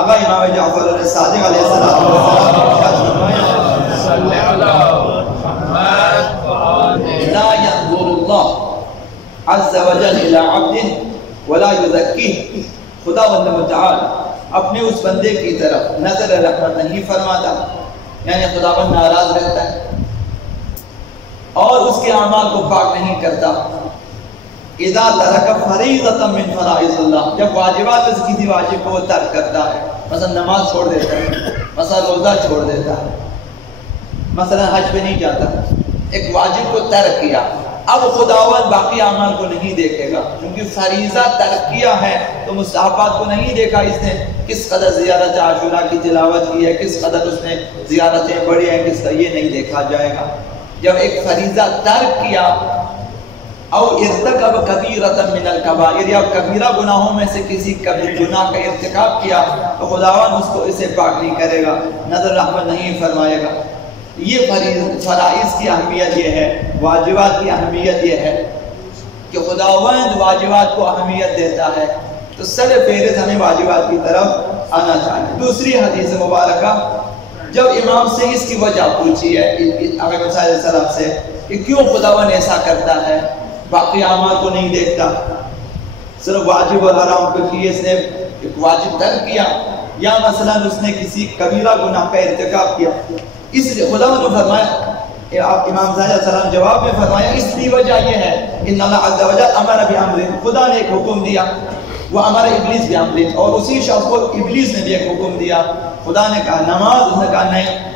آقا امام جعفر صادق علیہ السلام لا ينظر اللہ عز وجل الى عبد ولا يزکیہ، خدا متعال اپنے اس بندے کی طرف نظر رحمت نہیں فرماتا، یعنی خداوند ناراض رہتا ہے اور اس کے اعمال کو پاک نہیں کرتا۔ اذا ترک فریضۃ من فرائض اللہ، جب واجبات میں سے کسی واجب کو وہ ترک کرتا ہے، مثلا نماز چھوڑ دیتا ہے، مثلا روزہ چھوڑ دیتا ہے، مثلا حج پہ نہیں جاتا، ایک واجب کو ترک کیا، اب خداوند باقی اعمال کو نہیں دیکھے گا، کیونکہ فریضہ ترک کیا ہے تو مستحبات کو نہیں دیکھا اس نے، کس قدر زیارت عاشوراء کی تلاوت کی ہے، کس قدر اس نے زیارتیں پڑھی ہیں، کس کا یہ نہیں دیکھا جائے گا۔ جب ایک فریضہ ترک کیا، او ارتکب کبیرۃ من الکبائر، یا کبیرہ گناہوں میں سے کسی گناہ کا ارتکاب کیا تو خداوند اس کو اسے پاک نہیں کرے گا، نظر رحمت نہیں فرمائے گا۔ یہ فرائض کی اہمیت یہ ہے، واجبات کی اہمیت یہ ہے کہ خداوند واجبات کو اہمیت دیتا ہے، تو سر فہرست ہمیں واجبات کی طرف آنا چاہیے۔ دوسری حدیث مبارکہ، جب امام سے اس کی وجہ پوچھی ہے آقا صلی اللہ علیہ وسلم سے کہ کیوں خداوند ایسا کرتا ہے، باقی اعمال کو نہیں دیکھتا، صرف واجب اور حرام کو کیے، اس نے ایک واجب ترک کیا یا مثلا اس نے کسی کبیرہ گناہ کا ارتکاب کیا، اس لیے خداوند نے فرمایا، امام صلی اللہ علیہ وسلم جواب میں فرمایا اس لیے وجہ یہ ہے ان اللہ عز و جل امر بامر، خدا نے ایک حکم دیا، وہ امر ابلیس بامر، اور اسی شخص کو ابلیس نے بھی ایک حکم دیا، خدا نے کہا نماز، اس نے کہا نہیں،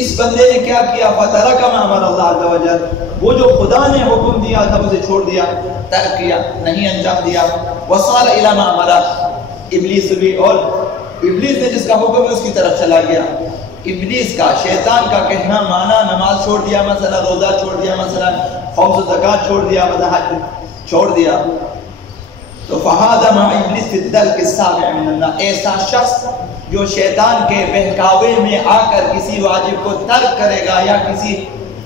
اس بندے نے کیا کیا، فترک ما امر اللہ عز و جل، وہ جو خدا نے حکم دیا تھا اسے چھوڑ دیا، ترک کیا، نہیں انجام دیا، وصار الی ما امر ابلیس بھی، اور ابلیس نے جس کا حکم ہے اس کی طرف چلا گیا۔ ابلیس کا، شیطان کا کہنا مانا، نماز چھوڑ دیا، مثلا روزہ چھوڑ دیا، مثلا خمس و زکوٰۃ چھوڑ دیا، مثلا حج چھوڑ دیا، تو فہذا مع ابلیس فی الدرک السابع من النار، ایسا شخص جو شیطان کے بہکاوے میں آ کر کسی واجب کو ترک کرے گا یا کسی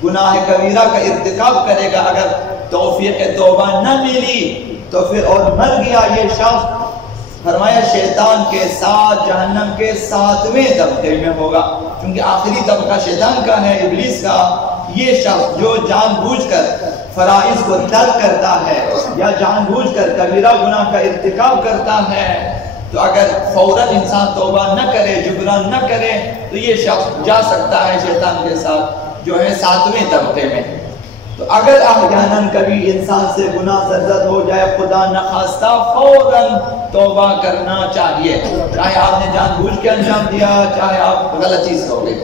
گناہ کبیرہ کا ارتکاب کرے گا، اگر توفیق توبہ نہ ملی تو پھر اور مر گیا یہ شخص، فرمایا شیطان کے ساتھ جہنم کے 7ویں طبقے میں ہوگا، کیونکہ آخری طبقہ شیطان کا ہے، ابلیس کا۔ یہ شخص جو جان بوجھ کر فرائض کو ترک کرتا ہے یا جان بوجھ کر کبیرہ گناہ کا ارتکاب کرتا ہے، تو اگر فوراً انسان توبہ نہ کرے، جبران نہ کرے، تو یہ شخص جا سکتا ہے شیطان کے ساتھ جو ہے 7ویں طبقے میں۔ تو اگر احیاناً کبھی انسان سے گناہ سرزد ہو جائے، خدا نخواستہ، فوراً توبہ کرنا چاہیے، چاہے آپ نے جان بوجھ کے انجام دیا، چاہے آپ غلط چیز ہو گئی،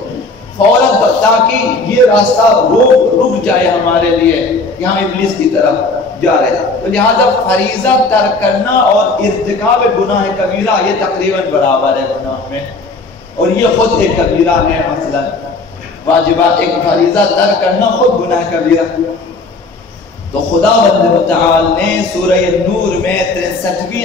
فوراً، تاکہ یہ راستہ رک جائے ہمارے لیے کہ ہم ابلیس کی طرف جا رہے ہیں۔ تو لہذا فریضہ ترک کرنا اور ارتکاب گناہ کبیرہ یہ تقریباً برابر ہے گناہ میں، اور یہ خود ایک کبیرہ ہے، مثلا واجبات، ایک فریضہ ترک کرنا خود گناہ کبیرہ۔ تو خداوند متعال نے سورہ نور میں 63ویں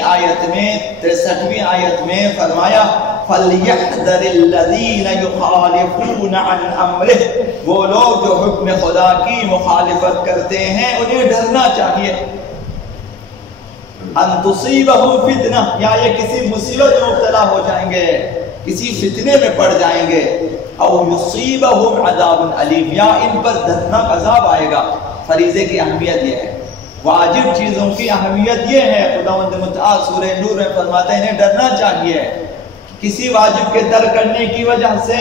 آیت میں فرمایا فَلْيَحْذَرِ الَّذِينَ يُخَالِفُونَ عَنْ أَمْرِهِ، وہ لوگ جو حکم خدا کی مخالفت کرتے ہیں انہیں ڈرنا چاہیے، ان تصیبہم فتنہ، یا یہ کسی مصیبت میں مبتلا ہو جائیں گے، کسی فتنے میں پڑ جائیں گے، او یصیبہم عذاب علیم، یا ان پر دردناک عذاب آئے گا۔ فریضے کی اہمیت یہ ہے، واجب چیزوں کی اہمیت یہ ہے، خداوند متعال سورہ نور میں فرماتے ہیں انہیں ڈرنا چاہیے، کسی واجب کے ترک کرنے کی وجہ سے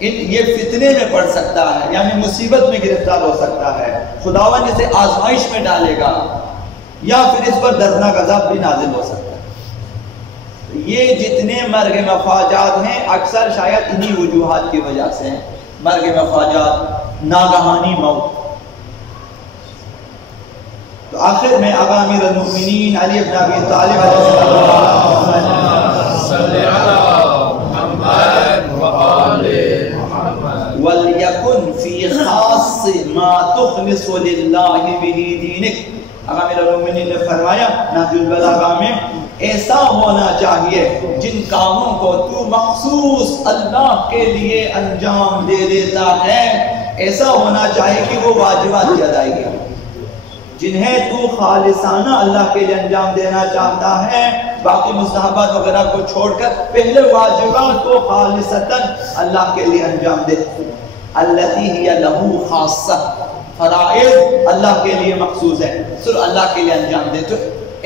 یہ فتنے میں پڑ سکتا ہے، یعنی مصیبت میں گرفتار ہو سکتا ہے، خداوند اسے آزمائش میں ڈالے گا، یا پھر اس پر دردناک عذاب بھی نازل ہو سکتا ہے۔ یہ جتنے مرگ مفاجات ہیں اکثر شاید انہی وجوہات کی وجہ سے ہیں، مرگ مفاجات، ناگہانی موت۔ تو آخر میں آقا امیر المؤمنین علی بن ابی طالب علیہ وَلْيَكُنْ فِي خَاصِ مَا تُخْلِصُ لِلَّهِ بِهِ دِينِكَ، آقا امیر المؤمنین نے فرمایا نہج البلاغہ میں، ایسا ہونا چاہیے جن کاموں کو تو مخصوص اللہ کے لیے انجام دے دیتا ہے، ایسا ہونا چاہیے کہ وہ واجبات کی ادائیگی، جنہیں تو خالصانہ اللہ کے لیے انجام دینا چاہتا ہے، باقی مستحبات وغیرہ کو چھوڑ کر پہلے واجبات کو خالصتاً اللہ کے لیے انجام دے. التی ہی لہو خاصہ، فرائض اللہ کے لیے مخصوص ہے، صرف اللہ کے لیے انجام دے. تو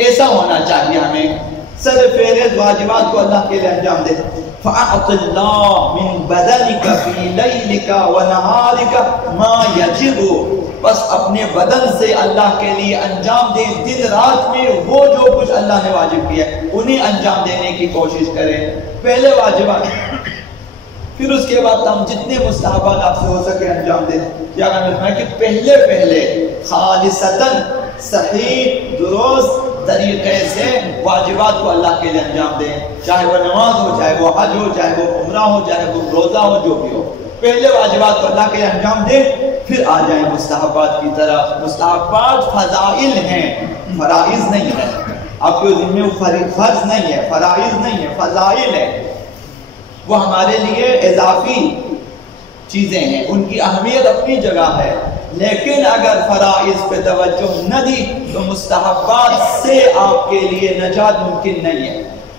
ایسا ہونا چاہیے ہمیں، سر فہرست واجبات کو اللہ کے لیے انجام دے. فَأَعْطِ اللَّهِ مِن بَدَنِكَ فِي لَيْلِكَ وَنَهَارِكَ مَا يَجِبُ، بس اپنے بدن سے اللہ کے لیے انجام دیں، دن رات میں وہ جو کچھ اللہ نے واجب کیا ہے انہیں انجام دینے کی کوشش کریں. پہلے واجبات، پھر اس کے بعد ہم جتنے مستحبات آپ سے ہو سکے انجام دیں. یا کہ پہلے خالصتاً صحیح درست طریقے سے واجبات کو اللہ کے لیے انجام دیں، چاہے وہ نماز ہو، چاہے وہ حج ہو، چاہے وہ عمرہ ہو، چاہے وہ روزہ ہو، جو بھی ہو. پہلے واجبات کو اللہ کے لیے انجام دیں، پھر آ جائیں مستحبات کی طرف. مستحبات فضائل ہیں، فرائض نہیں ہے. آپ کے ذمہ فرض نہیں ہے، فرائض نہیں ہے، فضائل ہے. وہ ہمارے لیے اضافی چیزیں ہیں، ان کی اہمیت اپنی جگہ ہے. لیکن اگر فرائض پہ توجہ نہ دی تو مستحبات سے آپ کے لیے نجات ممکن نہیں ہے.